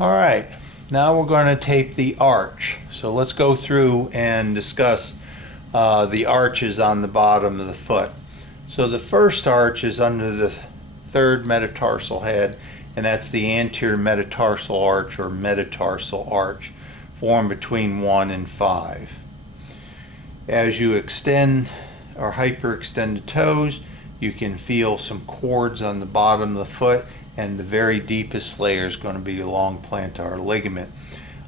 All right, now we're going to tape the arch. So let's go through and discuss the arches on the bottom of the foot. So the first arch is under the third metatarsal head, and that's the anterior metatarsal arch or metatarsal arch, formed between 1 and 5. As you extend or hyperextend the toes, you can feel some cords on the bottom of the foot, and the very deepest layer is going to be a long plantar ligament.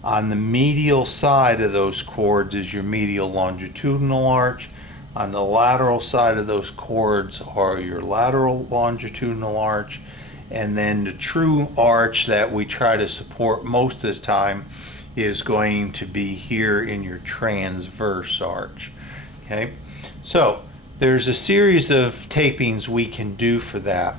On the medial side of those cords is your medial longitudinal arch. On the lateral side of those cords are your lateral longitudinal arch, and then the true arch that we try to support most of the time is going to be here in your transverse arch. Okay, so there's a series of tapings we can do for that.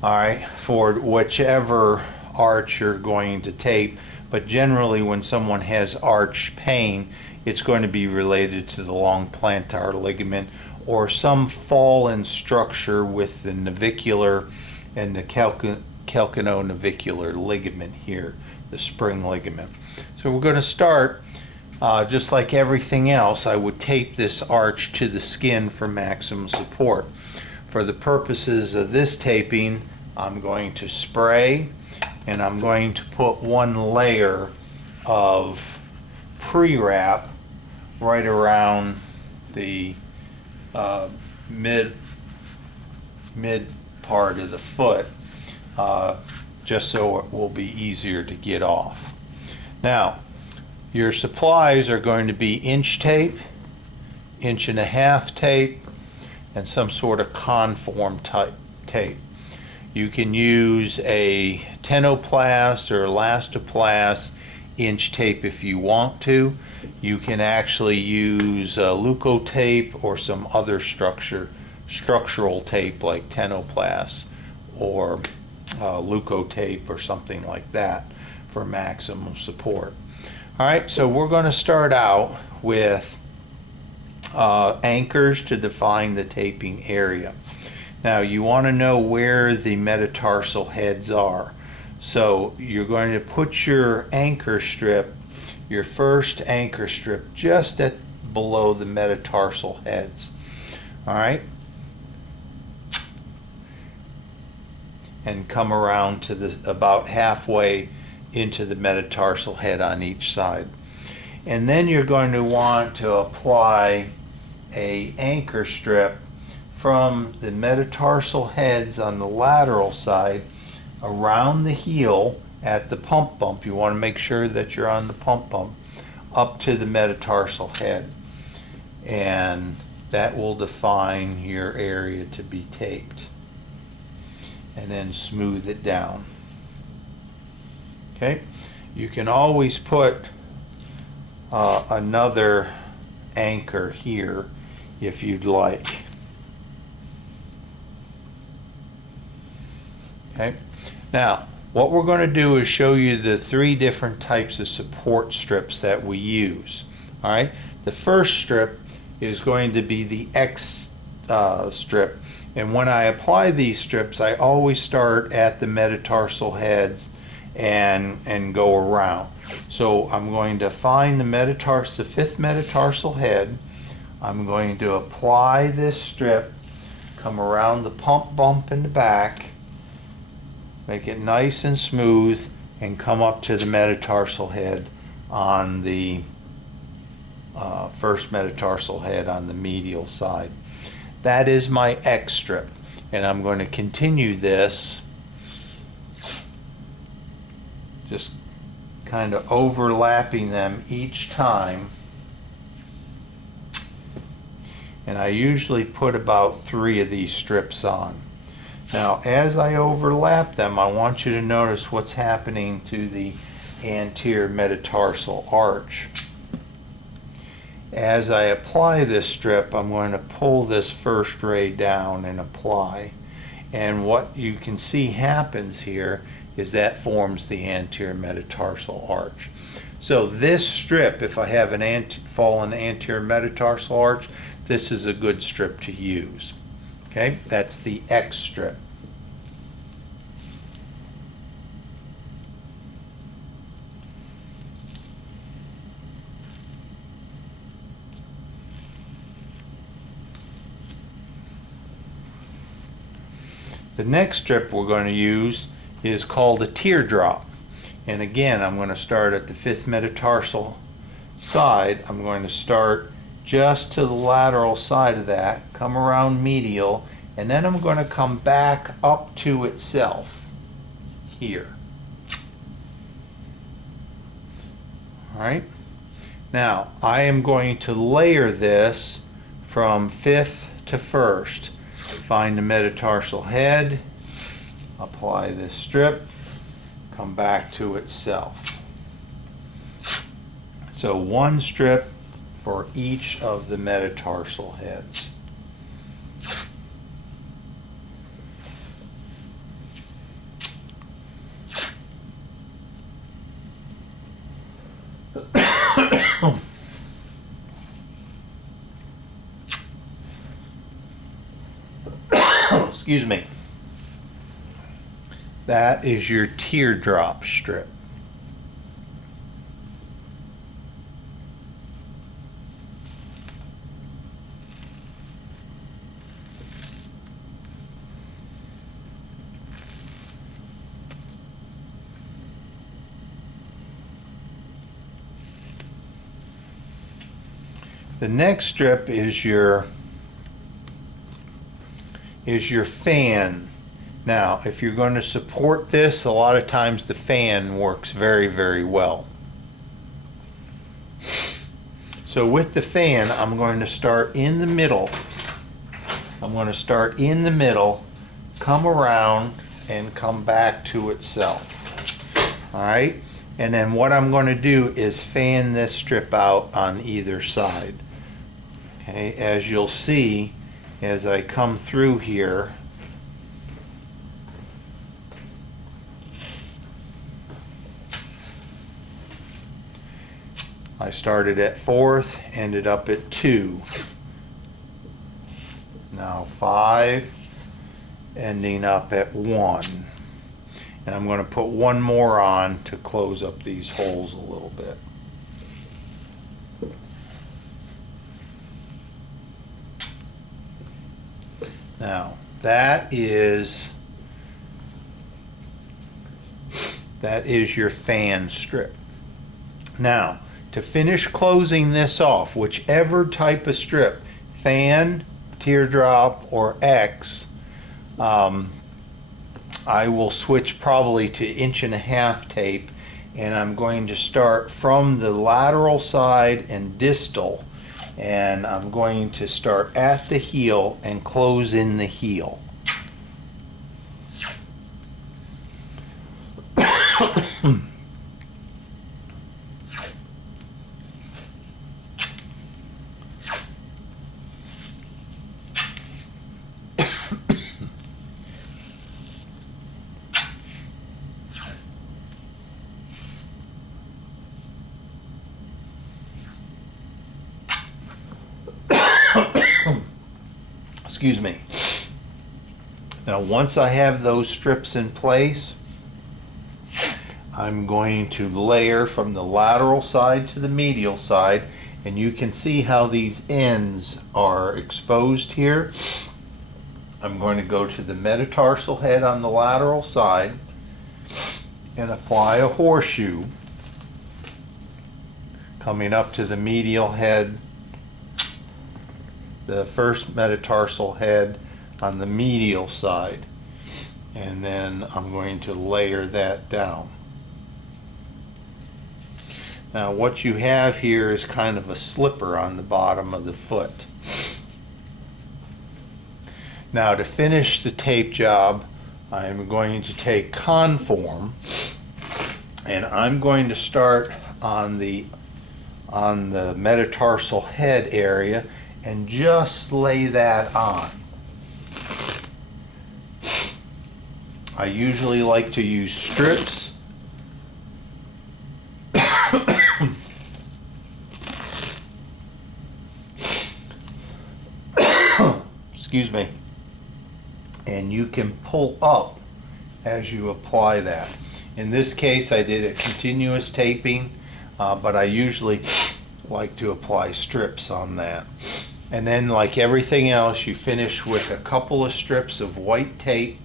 All right, for whichever arch you're going to tape, but generally when someone has arch pain, it's going to be related to the long plantar ligament or some fallen structure with the navicular and the calcaneonavicular ligament here, the spring ligament. So we're going to start, just like everything else, I would tape this arch to the skin for maximum support. For the purposes of this taping, I'm going to spray, and I'm going to put one layer of pre-wrap right around the mid part of the foot, just so it will be easier to get off. Now, your supplies are going to be inch tape, 1.5-inch tape, and some sort of conform type tape. You can use a Tenoplast or Elastoplast inch tape if you want to. You can actually use Leuco tape or some other structural tape like Tenoplast or Leuco tape or something like that for maximum support. All right, so we're going to start out with anchors to define the taping area. Now you want to know where the metatarsal heads are. So you're going to put your anchor strip, your first anchor strip, just at below the metatarsal heads. All right? And come around to the about halfway into the metatarsal head on each side. And then you're going to want to apply a anchor strip from the metatarsal heads on the lateral side around the heel at the pump bump. You want to make sure that you're on the pump bump up to the metatarsal head, and that will define your area to be taped, and then smooth it down. Okay, you can always put another anchor here if you'd like. Okay, now what we're going to do is show you the 3 different types of support strips that we use. All right, the first strip is going to be the X strip, and when I apply these strips, I always start at the metatarsal heads and go around. So I'm going to find the 5th metatarsal head. I'm going to apply this strip, come around the pump bump in the back, make it nice and smooth, and come up to the metatarsal head on the first metatarsal head on the medial side. That is my X strip, and I'm going to continue this, just kind of overlapping them each time. And I usually put about 3 of these strips on. Now, as I overlap them, I want you to notice what's happening to the anterior metatarsal arch. As I apply this strip, I'm going to pull this first ray down and apply. And what you can see happens here is that forms the anterior metatarsal arch. So this strip, if I have an fallen anterior metatarsal arch, this is a good strip to use. Okay, that's the X strip. The next strip we're going to use is called a teardrop. And again, I'm going to start at the 5th metatarsal side. I'm going to start just to the lateral side of that, come around medial, and then I'm going to come back up to itself here. All right. Now, I am going to layer this from 5th to 1st. Find the metatarsal head, apply this strip, come back to itself. So one strip for each of the metatarsal heads. Excuse me. That is your teardrop strip. The next strip is your fan. Now, if you're going to support this, a lot of times the fan works very, very well. So with the fan, I'm going to start in the middle. I'm going to start in the middle, come around, and come back to itself. All right? And then what I'm going to do is fan this strip out on either side. Okay, as you'll see, as I come through here, I started at 4th, ended up at 2. Now 5, ending up at 1. And I'm going to put one more on to close up these holes a little bit. Now, that is your fan strip. Now, to finish closing this off, whichever type of strip, fan, teardrop, or X, I will switch probably to 1.5" tape, and I'm going to start from the lateral side and distal, and I'm going to start at the heel and close in the heel. Excuse me. Now, once I have those strips in place, I'm going to layer from the lateral side to the medial side, and you can see how these ends are exposed here. I'm going to go to the metatarsal head on the lateral side and apply a horseshoe, coming up to the medial head, the first metatarsal head on the medial side, and then I'm going to layer that down. Now, what you have here is kind of a slipper on the bottom of the foot. Now, to finish the tape job, I'm going to take conform, and I'm going to start on the metatarsal head area and just lay that on. I usually like to use strips. Excuse me. And you can pull up as you apply that. In this case, I did a continuous taping, but I usually like to apply strips on that. And then, like everything else, you finish with a couple of strips of white tape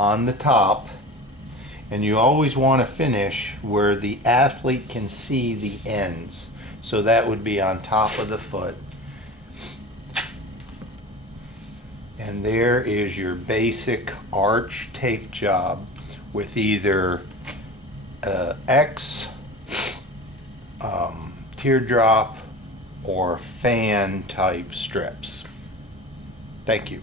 on the top, and you always want to finish where the athlete can see the ends. So that would be on top of the foot. And there is your basic arch tape job with either X, teardrop, or fan type strips. Thank you.